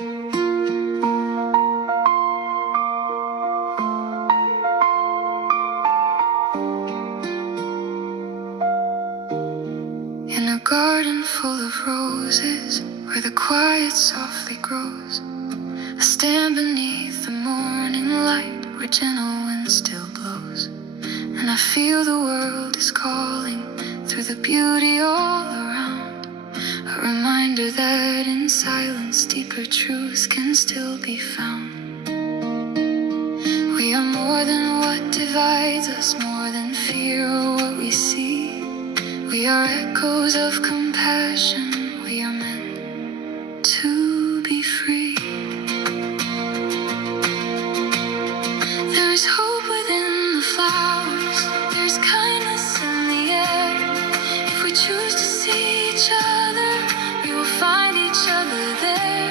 In a garden full of roses, where the quiet softly grows, I stand beneath the morning light, where gentle wind still blows. And I feel the world is calling through the beauty all around. A reminder that in silence deeper truths can still be found. We are more than what divides us, more than fear or what we see. We are echoes of compassion, we are meant to be free. There is hope within the flowers, there's kindness in the air. If we choose to see each other, we will find each other there.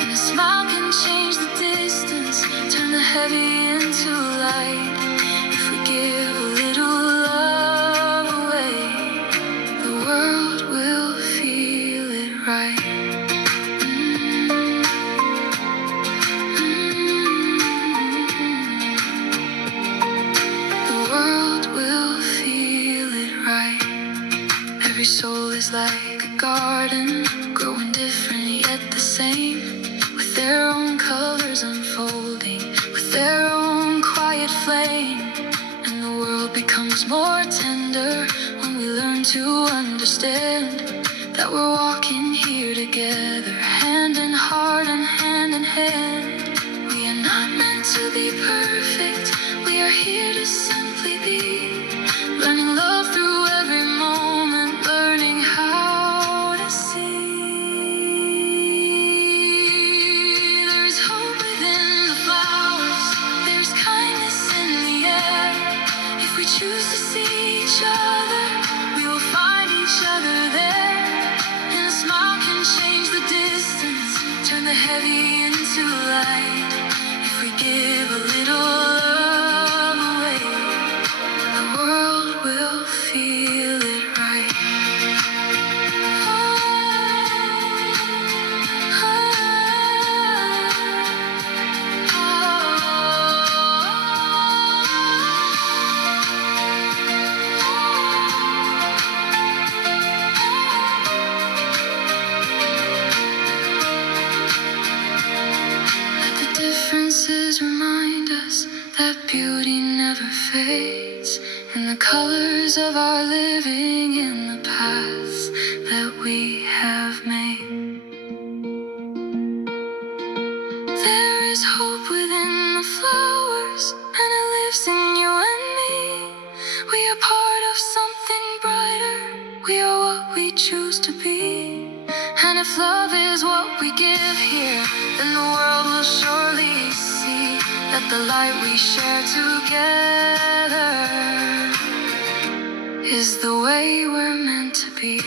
And a smile can change the distance, turn the heavy into light. If we give a little love away, the world will feel it right. The world will feel it right. Every soul is like a garden, growing different yet the same, with their own colors unfolding, with their own quiet flame. And the world becomes more tender when we learn to understand that we're walking here together, hand in heart and hand in hand. We are not meant to be perfect, we are here to simply be, learning love through every moment, learning how to see. There is hope within the flowers, there's kindness in the air. If we choose to see each other, we will find each other there. And a smile can change the distance, turn the heavy into light. If we give a little love away, the world will feel it right. Let the differences remind us that beauty never fades, in the colors of our living, in the paths that we have made. There is hope within the flowers, and it lives in you and me. We are part of something brighter, we are what we choose to be. And if love is what we give here, then the world will surely see that the light we share together is the way we're meant to be.